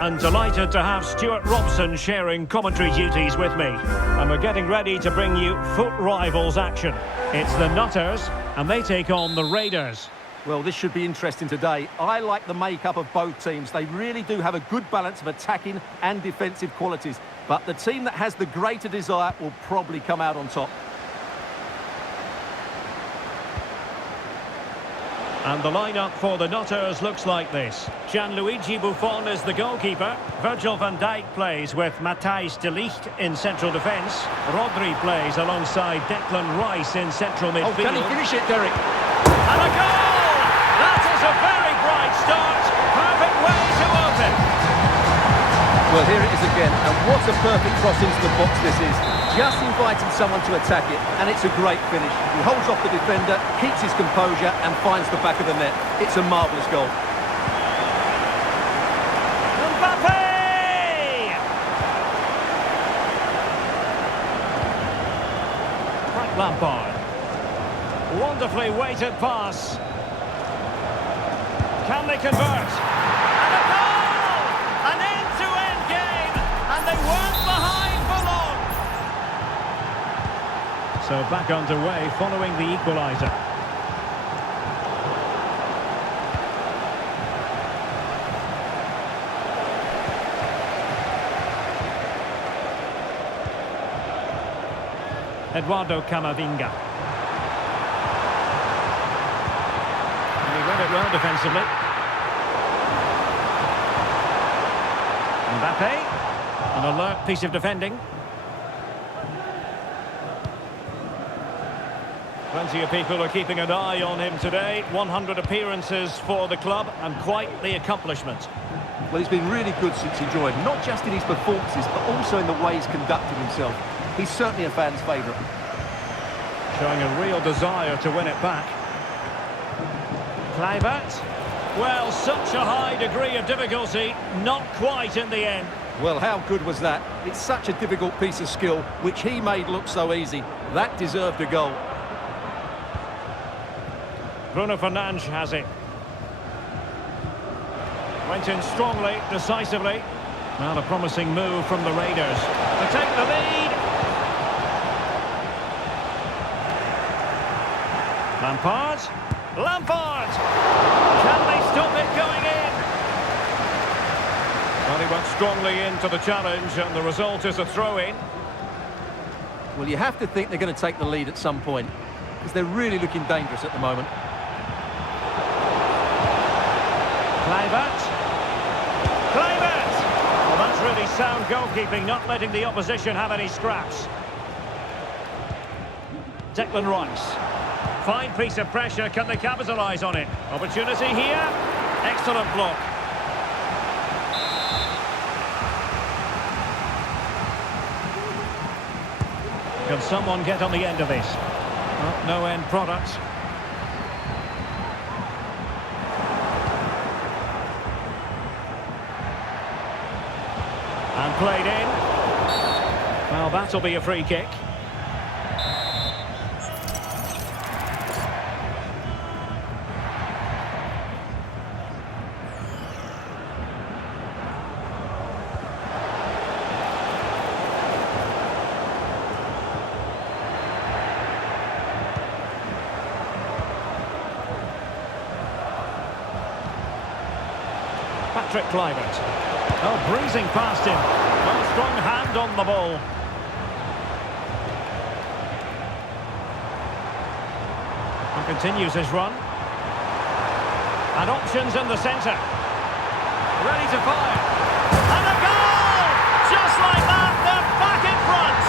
and delighted to have Stuart Robson sharing commentary duties with me. And we're getting ready to bring you foot rivals action. It's the Nutters, and they take on the Raiders. Well, this should be interesting today. I like the makeup of both teams. They really do have a good balance of attacking and defensive qualities. But the team that has the greater desire will probably come out on top. And the lineup for the Nutters looks like this. Gianluigi Buffon is the goalkeeper. Virgil van Dijk plays with Matthijs de Ligt in central defence. Rodri plays alongside Declan Rice in central midfield. Oh, can he finish it, Derek? And a goal! That is a very bright start. Perfect way to open. Well, here it is again, and what a perfect cross into the box this is. Just inviting someone to attack it, and it's a great finish. He holds off the defender, keeps his composure, and finds the back of the net. It's a marvellous goal. Mbappe! Frank Lampard. Wonderfully weighted pass. Can they convert? And a goal! An end-to-end game, and they weren't behind for long. So back underway following the equaliser. Eduardo Camavinga. And he read it well defensively. Mbappe. An alert piece of defending. Plenty of people are keeping an eye on him today. 100 appearances for the club and quite the accomplishment. Well, he's been really good since he joined, not just in his performances, but also in the way he's conducted himself. He's certainly a fan's favourite. Showing a real desire to win it back. Kluivert. Well, such a high degree of difficulty, not quite in the end. Well, how good was that? It's such a difficult piece of skill, which he made look so easy. That deserved a goal. Bruno Fernandes has it. Went in strongly, decisively. Now a promising move from the Raiders to take the lead. Lampard. Lampard! Can they stop it going in? Well, he went strongly into the challenge, and the result is a throw-in. Well, you have to think they're going to take the lead at some point, because they're really looking dangerous at the moment. Kluivert. Kluivert! Well, that's really sound goalkeeping, not letting the opposition have any scraps. Declan Rice. Fine piece of pressure, can they capitalise on it? Opportunity here. Excellent block. Can someone get on the end of this? Well, no end product. And played in. Well, that'll be a free kick. Patrick Kluivert. Oh, breezing past him. Well, strong hand on the ball. And continues his run. And options in the centre. Ready to fire. And a goal! Just like that, they're back in front.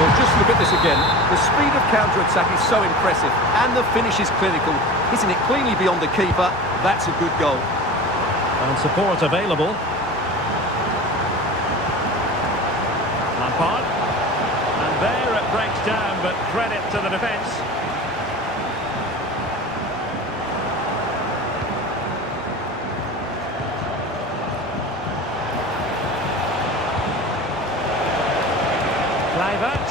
Well, just look at this again. The speed of counter-attack is so impressive, and the finish is clinical. Hitting it cleanly beyond the keeper, that's a good goal. And support available. Lampard. And there it breaks down, but credit to the defence. Kluivert.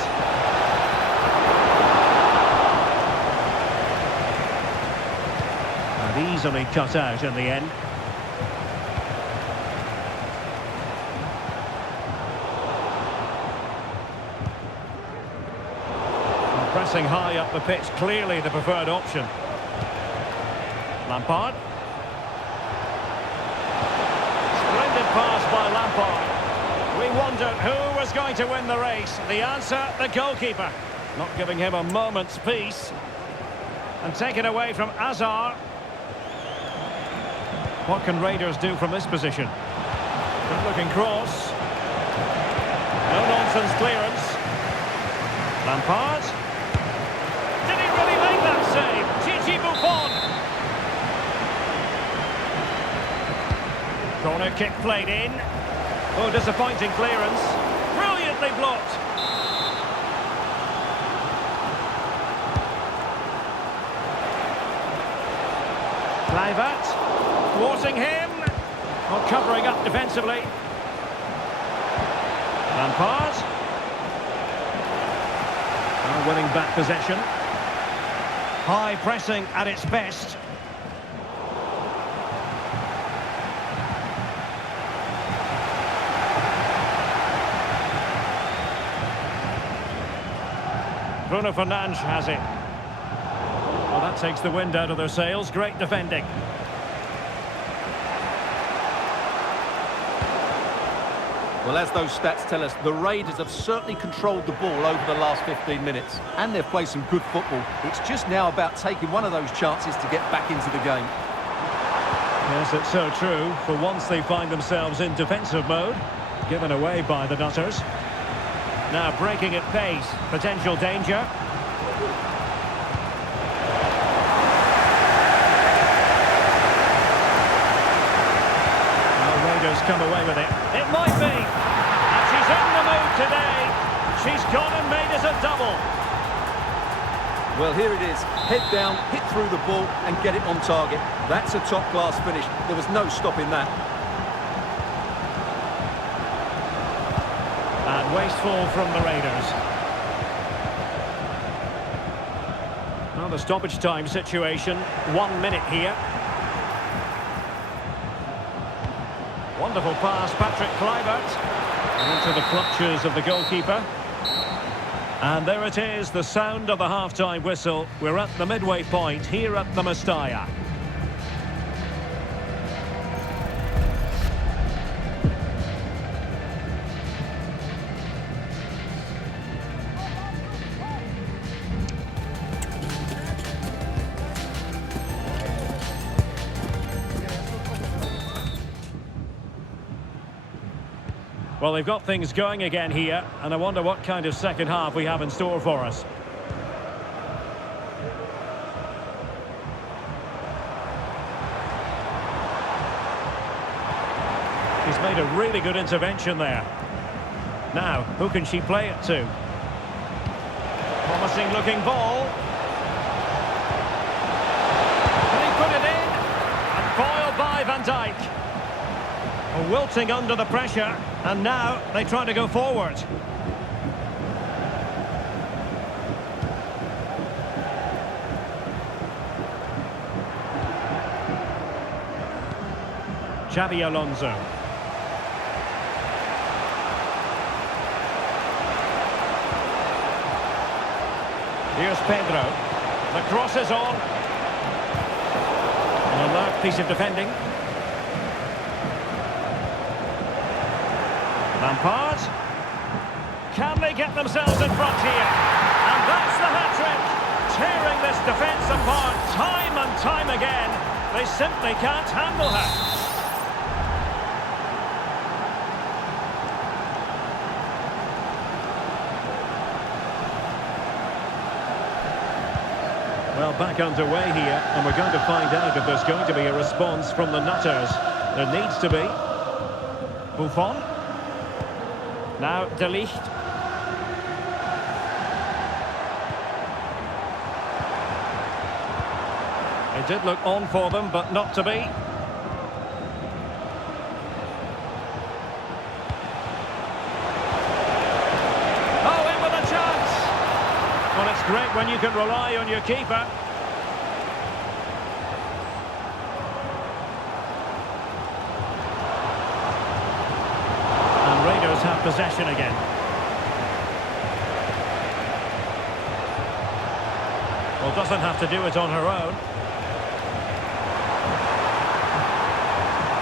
And easily cut out in the end. Pressing high up the pitch, clearly the preferred option. Lampard. Splendid pass by Lampard. We wondered who was going to win the race. The answer, the goalkeeper. Not giving him a moment's peace. And taken away from Azar. What can Raiders do from this position? Good looking cross. No nonsense clearance. Lampard. Did he really make that save? Gigi Buffon. Corner kick played in. Oh, disappointing clearance. Brilliantly blocked. Kluivert. Thwarting him. Not covering up defensively. Lampard. Now winning back possession. High pressing at its best. Bruno Fernandes has it. Well, that takes the wind out of their sails. Great defending. Well, as those stats tell us, the Raiders have certainly controlled the ball over the last 15 minutes. And they've played some good football. It's just now about taking one of those chances to get back into the game. Yes, it's so true. For once they find themselves in defensive mode. Given away by the Nutters. Now breaking at pace. Potential danger. Raiders come away with it. It might be. And she's in the mood today. She's gone and made it a double. Well, here it is. Head down, hit through the ball and get it on target. That's a top-class finish. There was no stopping that. And wasteful from the Raiders. Well, the stoppage time situation. 1 minute here. Wonderful pass, Patrick Kluivert. Into the clutches of the goalkeeper. And there it is, the sound of the half-time whistle. We're at the midway point here at the Mestalla. Well, they've got things going again here, and I wonder what kind of second half we have in store for us. He's made a really good intervention there. Now, who can she play it to? Promising looking ball. Can he put it in? And foiled by Van Dijk. Wilting under the pressure, and now they try to go forward. Xabi Alonso. Here's Pedro. The cross is on. An alert piece of defending. Lampard. Can they get themselves in front here? And that's the hat-trick. Tearing this defence apart time and time again. They simply can't handle her. Well, back underway here, and we're going to find out if there's going to be a response from the Nutters. There needs to be. Buffon. Now, De Ligt. It did look on for them, but not to be. Oh, in with a chance! Well, it's great when you can rely on your keeper. Have possession again. doesn't have to do it on her own.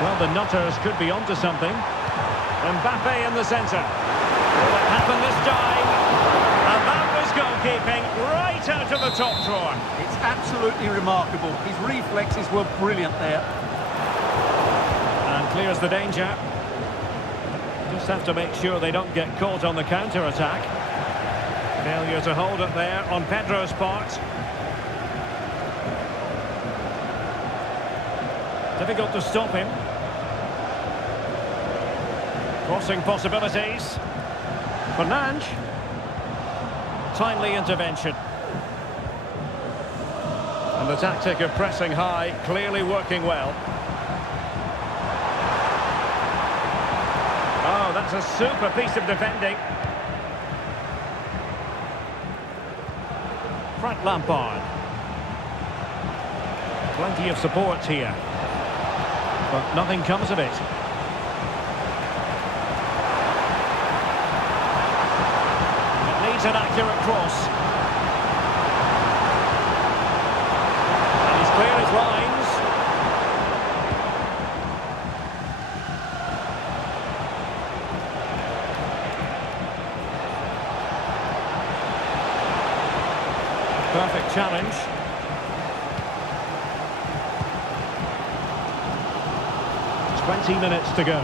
Well, the Nutters could be onto something. Mbappe in the centre. Will it happen this time? And that was goalkeeping right out of the top drawer. It's absolutely remarkable. His reflexes were brilliant there. And clears the danger. Just have to make sure they don't get caught on the counter-attack. Failure to hold it there on Pedro's part. Difficult to stop him. Crossing possibilities. Fernandes. Timely intervention. And the tactic of pressing high clearly working well. Oh, that's a super piece of defending. Frank Lampard. Plenty of support here. But nothing comes of it. It needs an accurate cross. And he's clear his lines. Perfect challenge. It's 20 minutes to go.